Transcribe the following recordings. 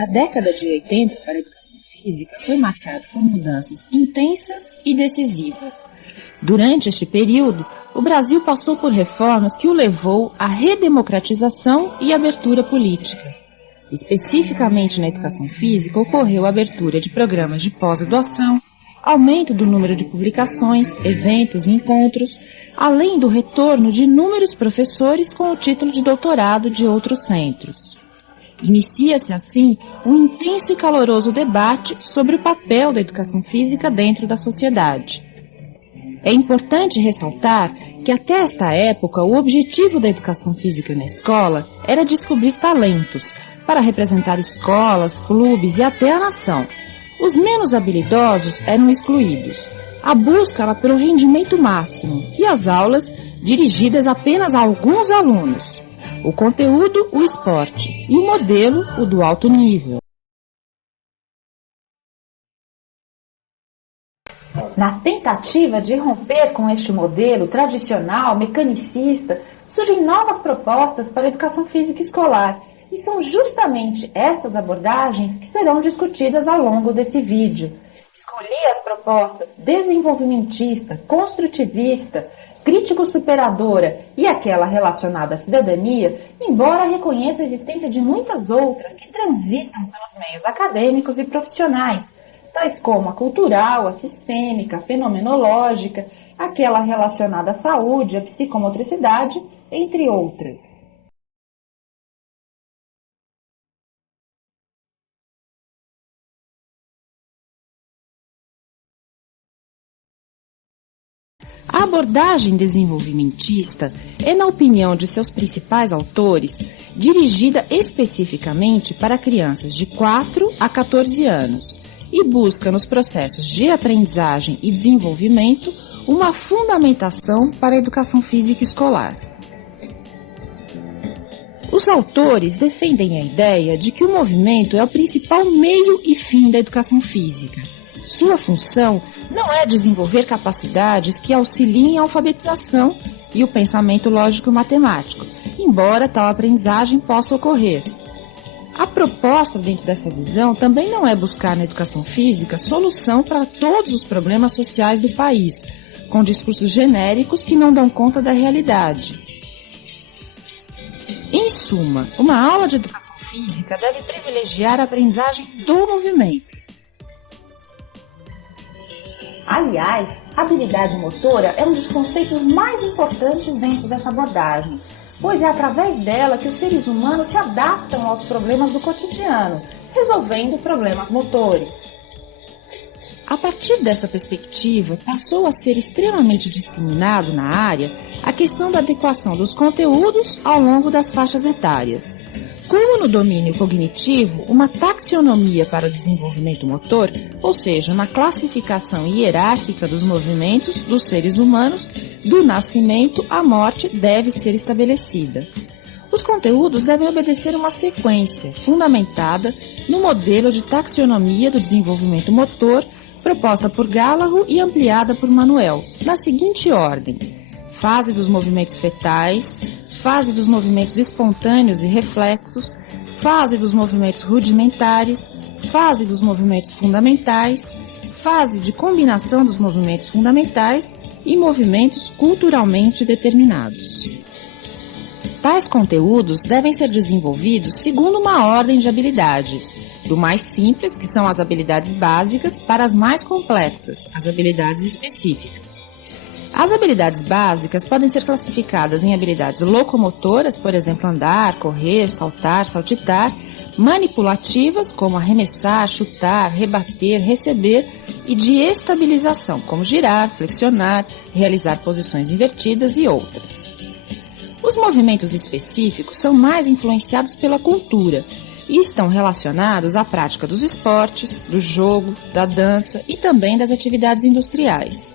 A década de 80 para a educação física foi marcada por mudanças intensas e decisivas. Durante este período, o Brasil passou por reformas que o levou à redemocratização e abertura política. Especificamente na educação física, ocorreu a abertura de programas de pós-graduação, aumento do número de publicações, eventos e encontros, além do retorno de inúmeros professores com o título de doutorado de outros centros. Inicia-se, assim, um intenso e caloroso debate sobre o papel da educação física dentro da sociedade. É importante ressaltar que até esta época o objetivo da educação física na escola era descobrir talentos para representar escolas, clubes e até a nação. Os menos habilidosos eram excluídos. A busca era pelo rendimento máximo e as aulas dirigidas apenas a alguns alunos. O conteúdo, o esporte, e o modelo, o do alto nível. Na tentativa de romper com este modelo tradicional, mecanicista, surgem novas propostas para a educação física escolar, e são justamente estas abordagens que serão discutidas ao longo desse vídeo. Escolhi as propostas desenvolvimentista, construtivista, crítico-superadora e aquela relacionada à cidadania, embora reconheça a existência de muitas outras que transitam pelos meios acadêmicos e profissionais, tais como a cultural, a sistêmica, a fenomenológica, aquela relacionada à saúde, à psicomotricidade, entre outras. A abordagem desenvolvimentista é, na opinião de seus principais autores, dirigida especificamente para crianças de 4 a 14 anos e busca nos processos de aprendizagem e desenvolvimento uma fundamentação para a educação física escolar. Os autores defendem a ideia de que o movimento é o principal meio e fim da educação física. Sua função não é desenvolver capacidades que auxiliem a alfabetização e o pensamento lógico-matemático, embora tal aprendizagem possa ocorrer. A proposta dentro dessa visão também não é buscar na educação física solução para todos os problemas sociais do país, com discursos genéricos que não dão conta da realidade. Em suma, uma aula de educação física deve privilegiar a aprendizagem do movimento. Aliás, a habilidade motora é um dos conceitos mais importantes dentro dessa abordagem, pois é através dela que os seres humanos se adaptam aos problemas do cotidiano, resolvendo problemas motores. A partir dessa perspectiva, passou a ser extremamente disseminado na área a questão da adequação dos conteúdos ao longo das faixas etárias. Como no domínio cognitivo, uma taxonomia para o desenvolvimento motor, ou seja, uma classificação hierárquica dos movimentos dos seres humanos, do nascimento à morte, deve ser estabelecida. Os conteúdos devem obedecer uma sequência fundamentada no modelo de taxonomia do desenvolvimento motor proposta por Gallagher e ampliada por Manuel, na seguinte ordem: fase dos movimentos fetais, fase dos movimentos espontâneos e reflexos, fase dos movimentos rudimentares, fase dos movimentos fundamentais, fase de combinação dos movimentos fundamentais e movimentos culturalmente determinados. Tais conteúdos devem ser desenvolvidos segundo uma ordem de habilidades, do mais simples, que são as habilidades básicas, para as mais complexas, as habilidades específicas. As habilidades básicas podem ser classificadas em habilidades locomotoras, por exemplo, andar, correr, saltar, saltitar, manipulativas, como arremessar, chutar, rebater, receber, e de estabilização, como girar, flexionar, realizar posições invertidas e outras. Os movimentos específicos são mais influenciados pela cultura e estão relacionados à prática dos esportes, do jogo, da dança e também das atividades industriais.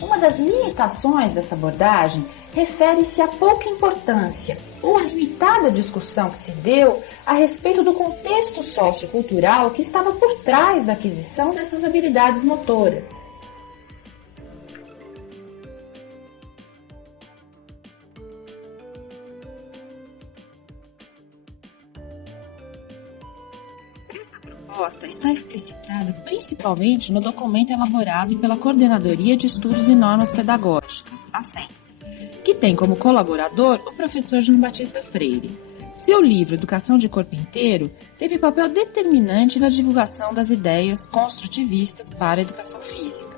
Uma das limitações dessa abordagem refere-se à pouca importância ou à limitada discussão que se deu a respeito do contexto sociocultural que estava por trás da aquisição dessas habilidades motoras. proposta está explicitada principalmente no documento elaborado pela Coordenadoria de Estudos e Normas Pedagógicas, a CEN, que tem como colaborador o professor João Batista Freire. Seu livro Educação de Corpo Inteiro teve papel determinante na divulgação das ideias construtivistas para a educação física.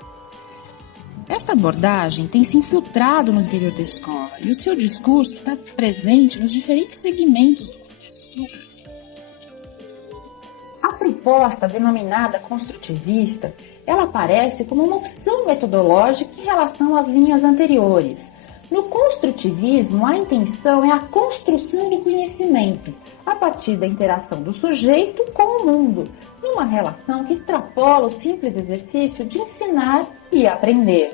Essa abordagem tem se infiltrado no interior da escola e o seu discurso está presente nos diferentes segmentos do contexto. A proposta denominada construtivista, ela aparece como uma opção metodológica em relação às linhas anteriores. No construtivismo, a intenção é a construção do conhecimento, a partir da interação do sujeito com o mundo, numa relação que extrapola o simples exercício de ensinar e aprender.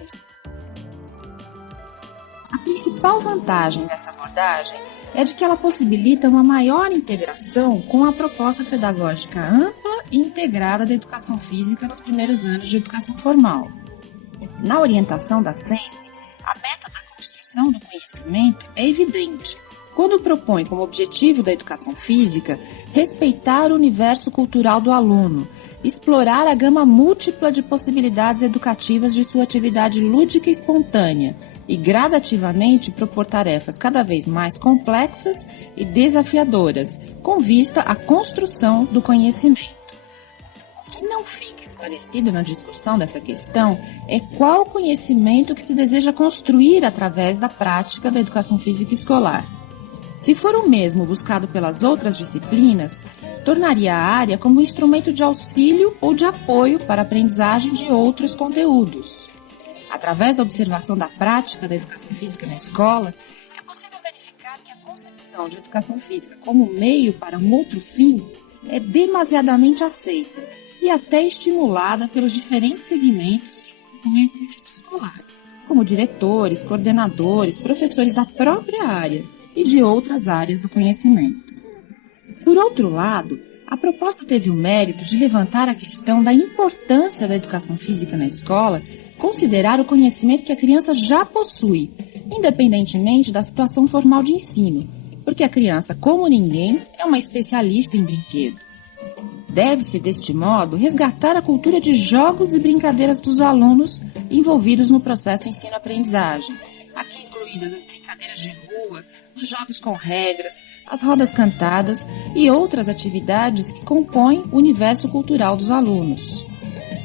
A principal vantagem dessa abordagem é de que ela possibilita uma maior integração com a proposta pedagógica ampla e integrada da educação física nos primeiros anos de educação formal. Na orientação da CEN, a meta da construção do conhecimento é evidente, quando propõe como objetivo da educação física respeitar o universo cultural do aluno, explorar a gama múltipla de possibilidades educativas de sua atividade lúdica e espontânea e gradativamente propor tarefas cada vez mais complexas e desafiadoras, com vista à construção do conhecimento. O que não fica esclarecido na discussão dessa questão é qual conhecimento que se deseja construir através da prática da educação física escolar. Se for o mesmo buscado pelas outras disciplinas, tornaria a área como um instrumento de auxílio ou de apoio para a aprendizagem de outros conteúdos. Através da observação da prática da educação física na escola, é possível verificar que a concepção de educação física como meio para um outro fim é demasiadamente aceita e até estimulada pelos diferentes segmentos que compõem a contexto escolar, como diretores, coordenadores, professores da própria área e de outras áreas do conhecimento. Por outro lado, a proposta teve o mérito de levantar a questão da importância da educação física na escola, considerar o conhecimento que a criança já possui, independentemente da situação formal de ensino, porque a criança, como ninguém, é uma especialista em brinquedo. Deve-se, deste modo, resgatar a cultura de jogos e brincadeiras dos alunos envolvidos no processo ensino-aprendizagem, aqui incluídas as brincadeiras de rua, os jogos com regras, as rodas cantadas e outras atividades que compõem o universo cultural dos alunos.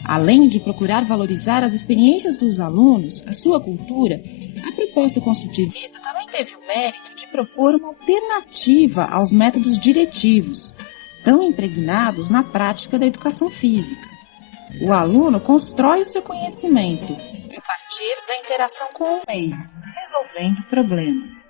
Além de procurar valorizar as experiências dos alunos, a sua cultura, a proposta construtivista também teve o mérito de propor uma alternativa aos métodos diretivos, tão impregnados na prática da educação física. O aluno constrói o seu conhecimento a partir da interação com o meio, resolvendo problemas.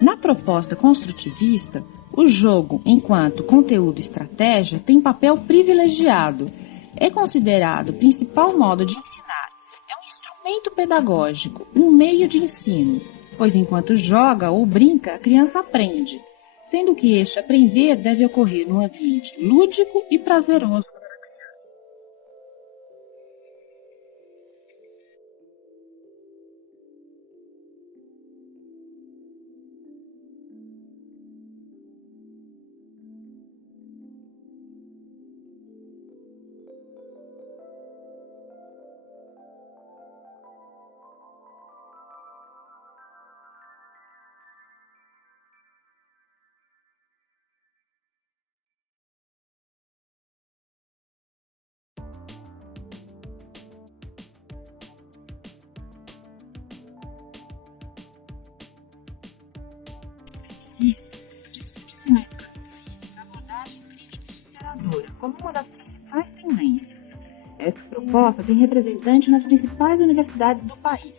Na proposta construtivista, o jogo, enquanto conteúdo e estratégia, tem papel privilegiado. É considerado o principal modo de ensinar. É um instrumento pedagógico, um meio de ensino, pois enquanto joga ou brinca, a criança aprende, sendo que este aprender deve ocorrer num ambiente lúdico e prazeroso. Como uma das principais tendências. Essa proposta tem representante nas principais universidades do país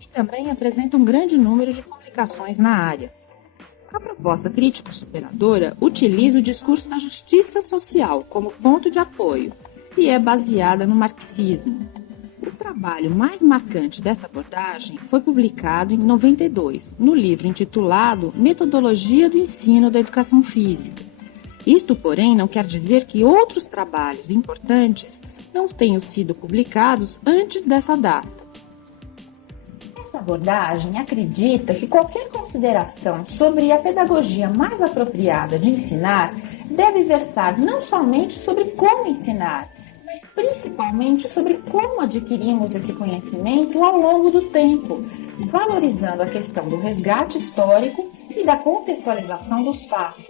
e também apresenta um grande número de publicações na área. A proposta crítico-superadora utiliza o discurso da justiça social como ponto de apoio e é baseada no marxismo. O trabalho mais marcante dessa abordagem foi publicado em 92, no livro intitulado Metodologia do Ensino da Educação Física. Isto, porém, não quer dizer que outros trabalhos importantes não tenham sido publicados antes dessa data. Essa abordagem acredita que qualquer consideração sobre a pedagogia mais apropriada de ensinar deve versar não somente sobre como ensinar, mas principalmente sobre como adquirimos esse conhecimento ao longo do tempo, valorizando a questão do resgate histórico e da contextualização dos fatos.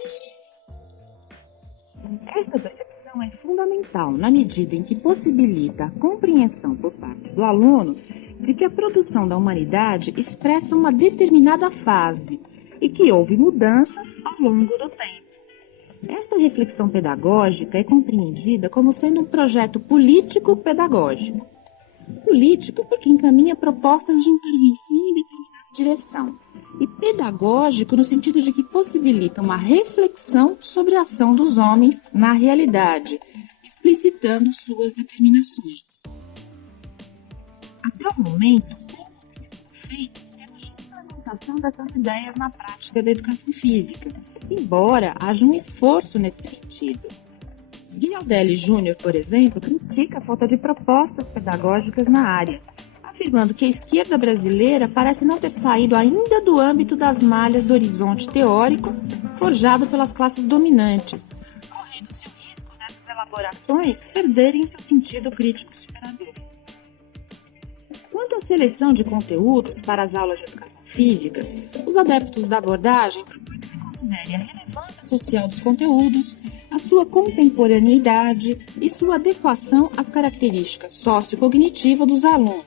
Esta percepção é fundamental na medida em que possibilita a compreensão por parte do aluno de que a produção da humanidade expressa uma determinada fase e que houve mudanças ao longo do tempo. Esta reflexão pedagógica é compreendida como sendo um projeto político-pedagógico. Político porque encaminha propostas de intervenção em determinada direção, e pedagógico no sentido de que possibilita uma reflexão sobre a ação dos homens na realidade, explicitando suas determinações. Até o momento, o que tem sido feito é a implementação dessas ideias na prática da educação física, embora haja um esforço nesse sentido. Ghialdelli Júnior, por exemplo, critica a falta de propostas pedagógicas na área, afirmando que a esquerda brasileira parece não ter saído ainda do âmbito das malhas do horizonte teórico forjado pelas classes dominantes, correndo-se o risco dessas elaborações perderem seu sentido crítico superador. Quanto à seleção de conteúdos para as aulas de educação física, os adeptos da abordagem propõem que se considere a relevância social dos conteúdos, a sua contemporaneidade e sua adequação às características sociocognitivas dos alunos.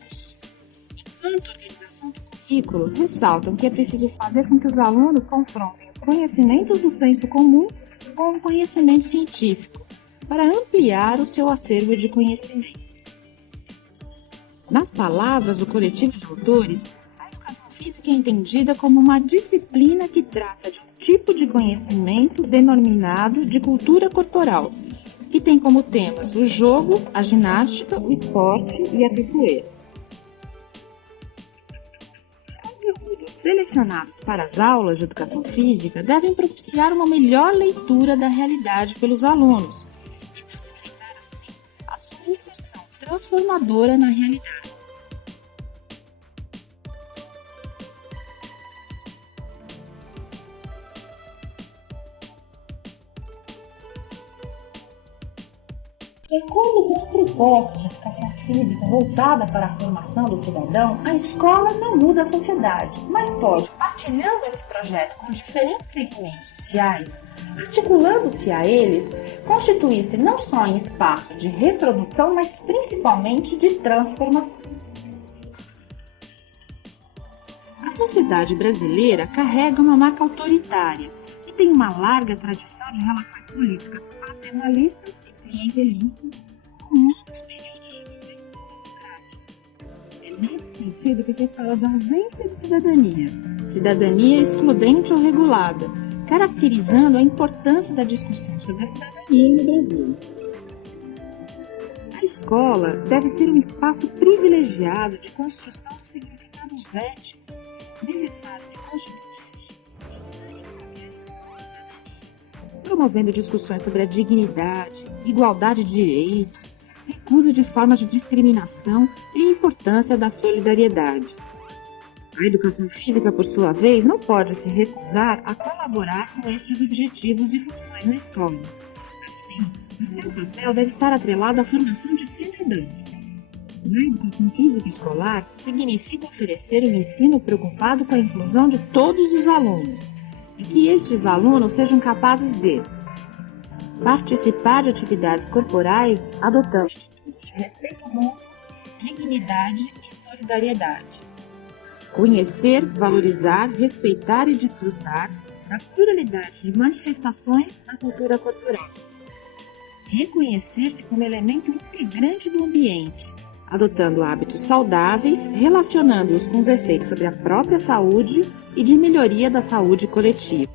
Enquanto a organização do currículo, ressaltam que é preciso fazer com que os alunos confrontem os conhecimentos do senso comum com o conhecimento científico, para ampliar o seu acervo de conhecimento. Nas palavras do coletivo de autores, a educação física é entendida como uma disciplina que trata de um tipo de conhecimento denominado de cultura corporal, que tem como temas o jogo, a ginástica, o esporte e a capoeira. Selecionados para as aulas de educação física devem propiciar uma melhor leitura da realidade pelos alunos e possibilitar, assim, a sua inserção transformadora na realidade. De acordo com os critérios de educação física voltada para a formação do cidadão, a escola não muda a sociedade, mas pode, partilhando esse projeto com diferentes segmentos sociais, articulando-se a eles, constituir-se não só em espaço de reprodução, mas principalmente de transformação. A sociedade brasileira carrega uma marca autoritária e tem uma larga tradição de relações políticas paternalistas clientelismo com outros períodos de democrático. É nesse sentido que se fala da ausência de cidadania excludente ou regulada, caracterizando a importância da discussão sobre a cidadania no Brasil. A escola deve ser um espaço privilegiado de construção de significados éticos necessários de constituir, promovendo discussões sobre a dignidade, igualdade de direitos, recusa de formas de discriminação e a importância da solidariedade. A educação física, por sua vez, não pode se recusar a colaborar com estes objetivos e funções na escola. Assim, o seu papel deve estar atrelado à formação de cidadãos. Na educação física escolar, significa oferecer um ensino preocupado com a inclusão de todos os alunos, e que estes alunos sejam capazes de participar de atividades corporais adotando atitudes de respeito mútuo, dignidade e solidariedade. Conhecer, valorizar, respeitar e desfrutar da pluralidade de manifestações da cultura corporal. Reconhecer-se como elemento integrante do ambiente, adotando hábitos saudáveis, relacionando-os com os efeitos sobre a própria saúde e de melhoria da saúde coletiva.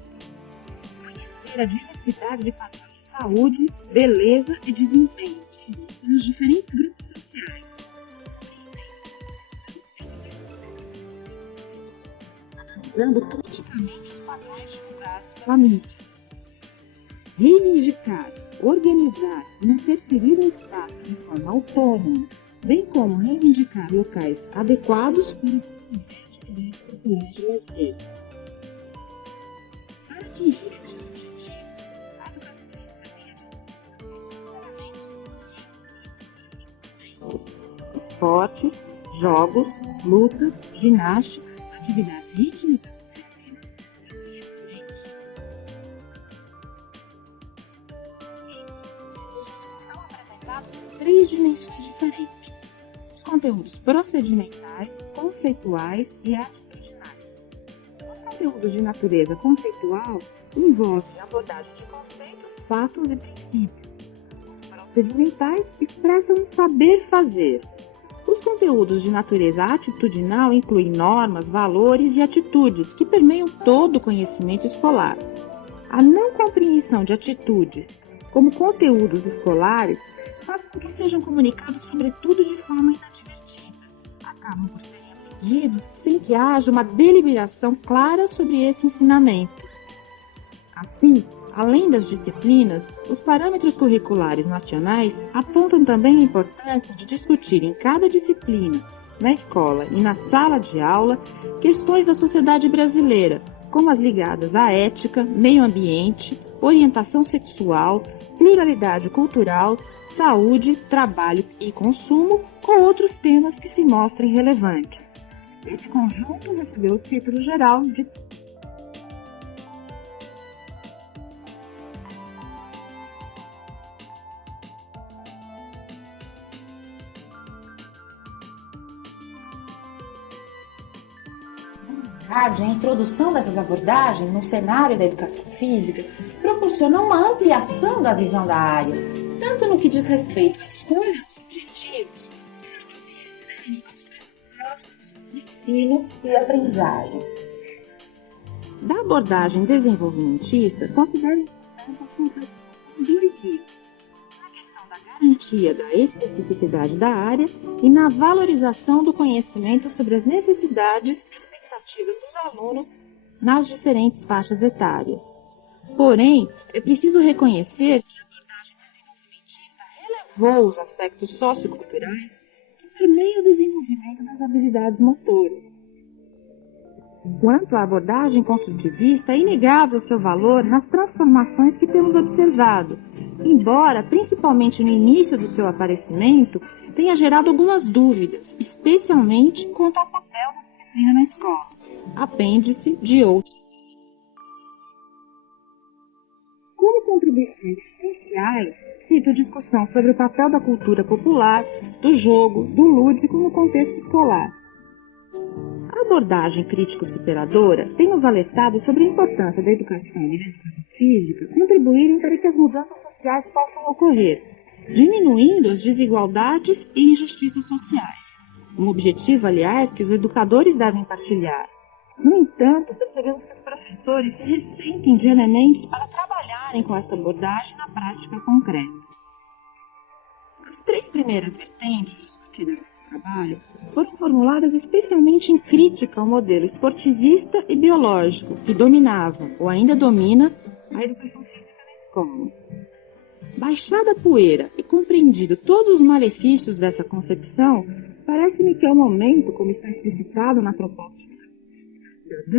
Conhecer a diversidade de padrões saúde, beleza e desempenho nos diferentes grupos sociais. Analisando criticamente os padrões divulgados pela mídia. Reivindicar, organizar e interferir no espaço de forma autônoma, bem como reivindicar locais adequados para o atividade cultural de vocês. Para atingir esse objetivo, a educação esportes, jogos, lutas, ginásticas, atividades rítmicas. São apresentados em 3 dimensões diferentes: os conteúdos procedimentais, conceituais e atitudinais. Os conteúdos de natureza conceitual envolvem a abordagem de conceitos, fatos e princípios. Os procedimentais expressam um saber fazer. Os conteúdos de natureza atitudinal incluem normas, valores e atitudes que permeiam todo o conhecimento escolar. A não compreensão de atitudes como conteúdos escolares faz com que sejam comunicados sobretudo de forma inadvertida. Acabam por serem aprendidos sem que haja uma deliberação clara sobre esse ensinamento. Assim, além das disciplinas, os parâmetros curriculares nacionais apontam também a importância de discutir em cada disciplina, na escola e na sala de aula, questões da sociedade brasileira, como as ligadas à ética, meio ambiente, orientação sexual, pluralidade cultural, saúde, trabalho e consumo, ou outros temas que se mostrem relevantes. Esse conjunto recebeu o título geral de A introdução dessas abordagens no cenário da educação física proporciona uma ampliação da visão da área, tanto no que diz respeito às escolhas objetivos, ensino e aprendizagem. Da abordagem desenvolvimentista, considero importante a compreensão de dois itens: na questão da garantia da especificidade da área e na valorização do conhecimento sobre as necessidades dos alunos nas diferentes faixas etárias. Porém, é preciso reconhecer que a abordagem desenvolvimentista relevou os aspectos socioculturais que permeiam o desenvolvimento das habilidades motoras. Quanto à abordagem construtivista, é inegável seu valor nas transformações que temos observado, embora, principalmente no início do seu aparecimento, tenha gerado algumas dúvidas, especialmente quanto ao papel da disciplina na escola. Apêndice de outros. Como contribuições essenciais, cito discussão sobre o papel da cultura popular, do jogo, do lúdico no contexto escolar. A abordagem crítico-superadora tem nos alertado sobre a importância da educação e da educação física contribuírem para que as mudanças sociais possam ocorrer, diminuindo as desigualdades e injustiças sociais. Um objetivo, aliás, que os educadores devem partilhar. No entanto, percebemos que os professores se ressentem de elementos para trabalharem com essa abordagem na prática concreta. As 3 primeiras vertentes discutidas nesse trabalho foram formuladas especialmente em crítica ao modelo esportivista e biológico que dominava, ou ainda domina, a educação física na escola. Baixada a poeira e compreendido todos os malefícios dessa concepção, parece-me que é o momento, como está explicitado na proposta de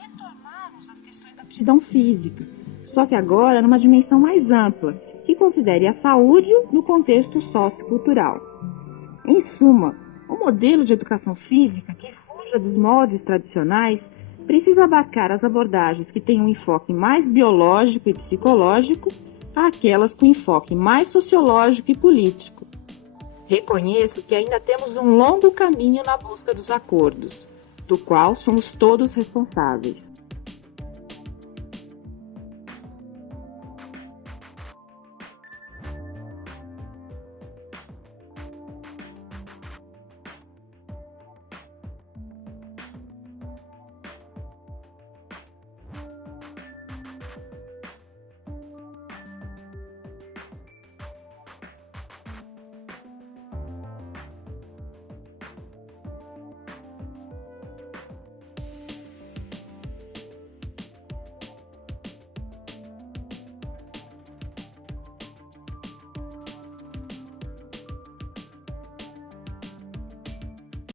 retornarmos às questões da aptidão física, só que agora numa dimensão mais ampla, que considere a saúde no contexto sociocultural. Em suma, o modelo de educação física que fuja dos moldes tradicionais precisa abarcar as abordagens que têm um enfoque mais biológico e psicológico àquelas com enfoque mais sociológico e político. Reconheço que ainda temos um longo caminho na busca dos acordos, do qual somos todos responsáveis.